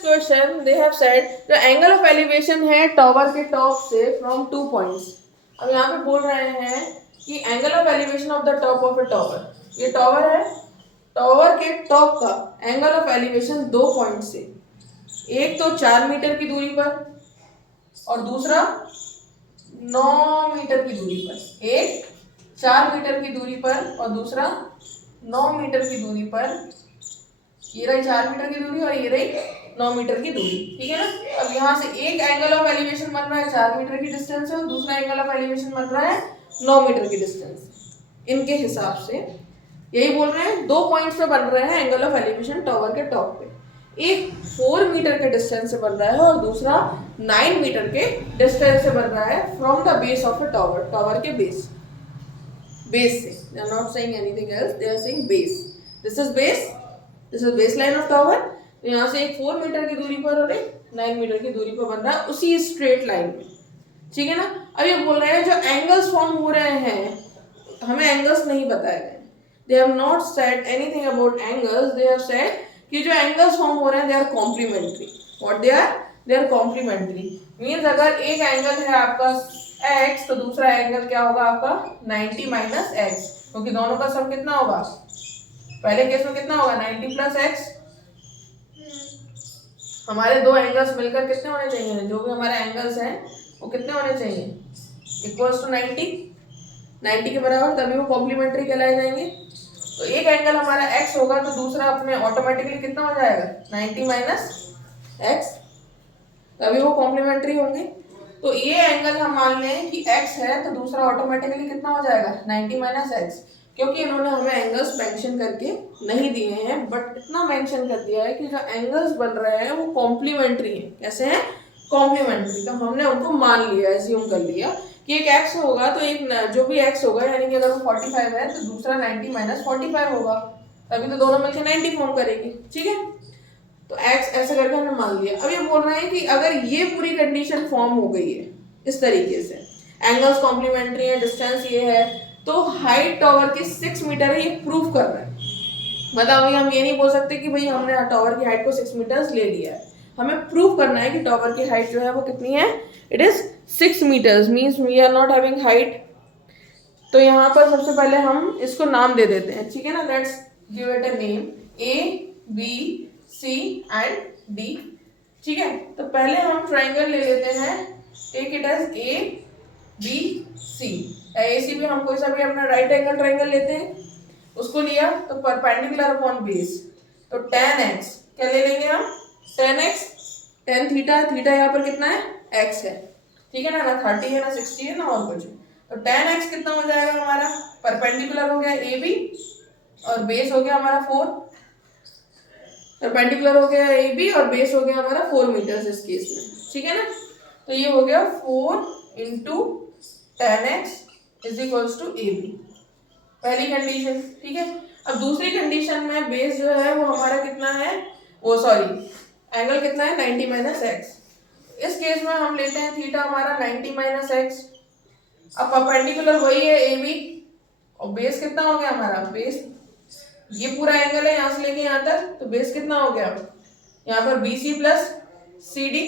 Question they have said the angle of elevation है tower के top से from 2 points. अब यहाँ पे बोल रहे हैं कि angle of elevation of the top of A tower, ये टॉवर है, टॉवर के टॉप का एंगल ऑफ एलिवेशन 2 पॉइंट से, एक तो 4 मीटर की दूरी पर और दूसरा 9 मीटर की दूरी पर। एक 4 मीटर की दूरी पर और दूसरा 9 मीटर की दूरी पर। ये रही 4 मीटर की दूरी और ये रही 9 मीटर की दूरी, ठीक है ना। अब यहाँ से एक एंगल ऑफ एलिवेशन बन रहा है 4 मीटर की डिस्टेंस से और दूसरा एंगल ऑफ एलिवेशन बन रहा है 9 मीटर की डिस्टेंस। इनके हिसाब से यही बोल रहे हैं 2 पॉइंट्स पे बन रहे हैं एंगल ऑफ एलिवेशन टॉवर के टॉप पे। एक 4 मीटर के डिस्टेंस से बन रहा है और दूसरा 9 मीटर के डिस्टेंस से बन रहा है from the base of a tower, tower के बेस से। They are not saying anything else, they are saying base. This is base, this is base line of tower. यहाँ से एक 4 मीटर की दूरी पर और एक 9 मीटर की दूरी पर बन रहा है उसी स्ट्रेट लाइन में, ठीक है ना। अब ये बोल रहे हैं जो एंगल्स फॉर्म हो रहे हैं, हमें एंगल्स नहीं बताए गए। They have not said anything about angles, they have said कि जो एंगल्स फॉर्म हो रहे हैं they are complementary. What they are complementary means अगर एक एंगल है आपका x तो दूसरा एंगल क्या होगा आपका 90 माइनस x, क्योंकि दोनों का सम कितना होगा, पहले केस में कितना होगा 90 प्लस x। हमारे दो एंगल्स मिलकर कितने होने चाहिए, जो भी हमारे एंगल्स हैं वो कितने होने चाहिए, इक्वल्स टू 90 के बराबर, तभी वो कॉम्प्लीमेंट्री कहलाए जाएंगे। तो एक एंगल हमारा x होगा तो दूसरा अपने ऑटोमेटिकली कितना हो जाएगा 90 माइनस x, तभी वो कॉम्प्लीमेंट्री होंगे। तो ये एंगल हम मान लें कि x है तो दूसरा ऑटोमेटिकली कितना हो जाएगा 90 माइनस x, क्योंकि इन्होंने हमें एंगल्स मेंशन करके नहीं दिए हैं, बट इतना मेंशन कर दिया है कि जो एंगल्स बन रहे हैं वो कॉम्प्लीमेंट्री हैं। कैसे हैं, कॉम्प्लीमेंट्री। तो हमने उनको मान लिया, एज्यूम कर लिया कि एक x होगा तो एक जो भी x होगा, यानी कि अगर वो 45 है तो दूसरा 90 माइनस 45 होगा, तभी तो दोनों मिलकर 90 फॉर्म करेंगे, ठीक है। तो x ऐसे करके हमने मान लिया। अब ये बोल रहे हैं कि अगर ये पूरी कंडीशन फॉर्म हो गई है इस तरीके से, एंगल्स कॉम्प्लीमेंट्री है, डिस्टेंस ये है, तो हाइट टॉवर की 6 मीटर है, ये प्रूफ कर रहा है। मतलब अभी हम ये नहीं बोल सकते कि भाई हमने टॉवर की हाइट को 6 मीटर्स ले लिया है, हमें प्रूफ करना है कि टॉवर की हाइट जो है वो कितनी है, it is 6 metres, means we are not having height. तो यहाँ पर सबसे पहले हम इसको नाम दे देते हैं, ठीक है ना। Let's give it a name A, B, C and D, ठीक है। तो पहले हम ट्राइंगल ले लेते हैं, take it as ABC। AC भी हम कोई सा भी अपना राइट एंगल ट्राइंगल लेते हैं, उसको लिया तो परपेंडिकुलर अपॉन बेस, तो tan x क्या ले लेंगे हम, tan x, tan theta, theta यहाँ पर कितना है x है, ठीक है ना 30 है ना 60 है ना और कुछ। तो tan x कितना हो जाएगा हमारा, परपेंडिकुलर हो गया AB और बेस हो गया हमारा 4, परपेंडिकुलर हो गया AB और बेस हो गया हमारा 4 मीटर्स इस केस में, ठीक है ना। तो ये हो गया 4 into tan x is equals to AB, पहली कंडीशन, ठीक है। अब दूसरी कंडीशन में बेस जो है वो हमारा कितना है, वो सॉरी एंगल कितना है 90 माइनस एक्स। इस केस में हम लेते हैं थीटा हमारा 90 माइनस एक्स। अब परपेंडिकुलर वही है AB और बेस कितना हो गया हमारा, बेस ये पूरा एंगल है यहाँ से लेके यहाँ तक, तो बेस कितना हो गया यहाँ पर BC प्लस CD,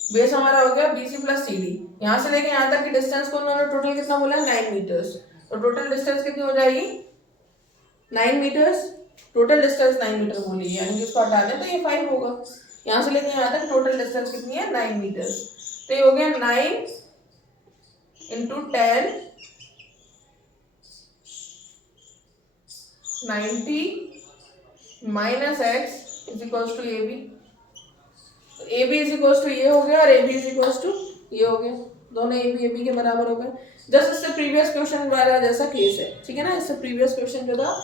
बेस हमारा हो गया BC प्लस CD। यहाँ से लेके यहाँ तक की डिस्टेंस को उन्होंने टोटल कितना बोला 9 मीटर्स, तो टोटल डिस्टेंस कितनी हो जाएगी 9 मीटर्स, टोटल डिस्टेंस 9 मीटर बोली, यानी कि इसको हटा दें तो ये 5 होगा। यहाँ से लेके यहाँ तक टोटल डिस्टेंस कितनी है 9 मीटर्स, तो ये हो गया 9 into 10 90 minus x is equals to AB। AB is equals to ये हो गया और AB इज इक्वल्स टू ये हो गया, दोनों AB के बराबर हो गए। जस्ट इससे प्रीवियस क्वेश्चन वाला जैसा केस है, ठीक है ना, इससे प्रीवियस क्वेश्चन जो था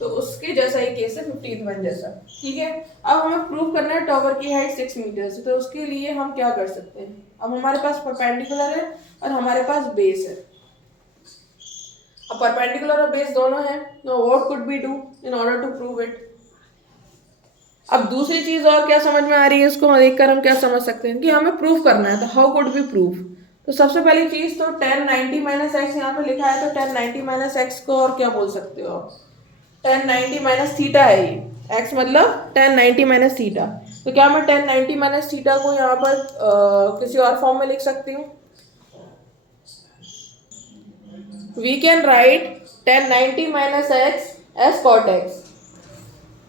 तो उसके जैसा ही केस है 15th वन जैसा, ठीक है। अब हमें प्रूव करना है टॉवर की हाइट 6 मीटर है, तो उसके लिए हम क्या कर सकते हैं, अब हमारे पास परपेंडिकुलर है और हमारे पास बेस है। अब परपेंडिकुलर और बेस दोनों है, तो what could be do in order to prove it. अब दूसरी चीज और क्या समझ में आ रही है, इसको देखकर हम क्या समझ सकते हैं कि हमें प्रूफ करना है, तो हाउ कुड बी प्रूफ। तो सबसे पहली चीज तो tan 90 माइनस एक्स यहाँ पे लिखा है, तो tan 90 माइनस एक्स को और क्या बोल सकते हो आप, tan 90 माइनस थीटा है ये, x मतलब tan 90 माइनस थीटा। तो क्या मैं tan 90 माइनस थीटा को यहाँ पर किसी और फॉर्म में लिख सकती हूँ? We can write tan 90 minus x as cot x,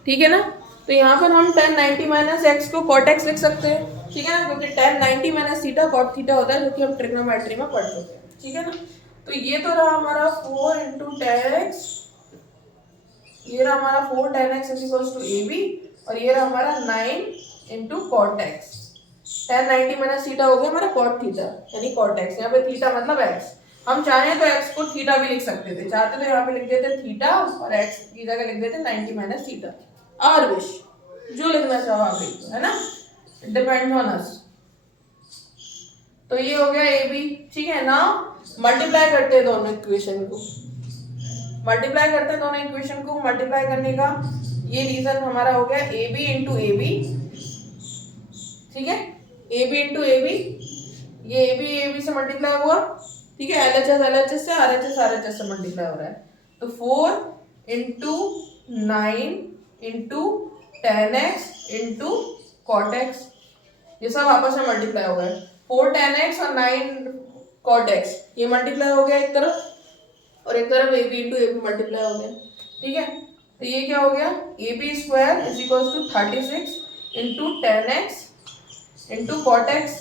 ठीक है ना। तो यहाँ पर हम tan 90 माइनस एक्स को कॉट एक्स लिख सकते हैं, ठीक है ना, क्योंकि tan 90 minus theta cot theta होता है, जो कि हम ट्रिग्नोमेट्री में पढ़ चुके हैं, ठीक है ना। तो ये तो रहा हमारा 4 इंटू tan एक्स, ये रहा हमारा 4 tan x इज इक्वल्स टू ए बी, और ये रहा हमारा 9 into cot x. tan 90 minus theta हो गया हमारा कॉट थीटा यानी कॉट एक्स, यहाँ पे थीटा मतलब एक्स। हम चाहें तो एक्स को थीटा भी लिख सकते थे, चाहते तो यहाँ पे लिख देते थीटा और एक्स की जगह लिख देते 90 माइनस थीटा, और विश जो लिखना चाहो आप लिख दो, है ना, इट डिपेंड्स ऑन अस। तो ये हो गया ए बी, ठीक है ना। मल्टीप्लाई करते हैं दोनों इक्वेशन को, मल्टीप्लाई करते हैं दोनों इक्वेशन को, मल्टीप्लाई करने का ये रीजन हमारा हो गया A B into A B, ठीक है, A B into A B, ये ए बी से मल्टीप्लाई हुआ, ठीक है, एल एच एस से आर एच एस से मल्टीप्लाई हो रहा है। तो 4 into 9 into tan x into cot x, ये सब आपस में मल्टीप्लाई हो गए। 4 tan x और 9 cot x ये मल्टीप्लाई हो गया एक तरफ, और एक तरफ A B into A B multiply हो गया, ठीक है। तो ये क्या हो गया, A B square is equal to 36 into tan x into cot x.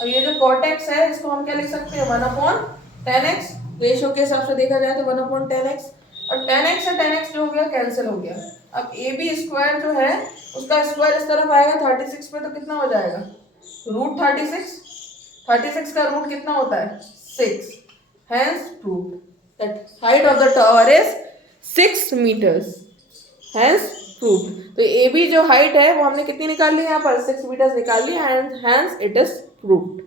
और ये जो कॉट एक्स है इसको हम क्या लिख सकते हैं, 1/10x, रेशियो के हिसाब से देखा जाए तो 1/10x, और 10x से 10x जो हो गया कैंसिल हो गया। अब ए बी स्क्वायर जो है उसका स्क्वायर इस तरफ आएगा 36 पे, तो कितना हो जाएगा, रूट 36 का रूट कितना होता है 6, hence proved that height of the tower is 6 meters, hence proved। तो ए बी जो हाइट है वो हमने कितनी निकाल ली यहाँ पर 6 meters निकाल ली, hence it is proved।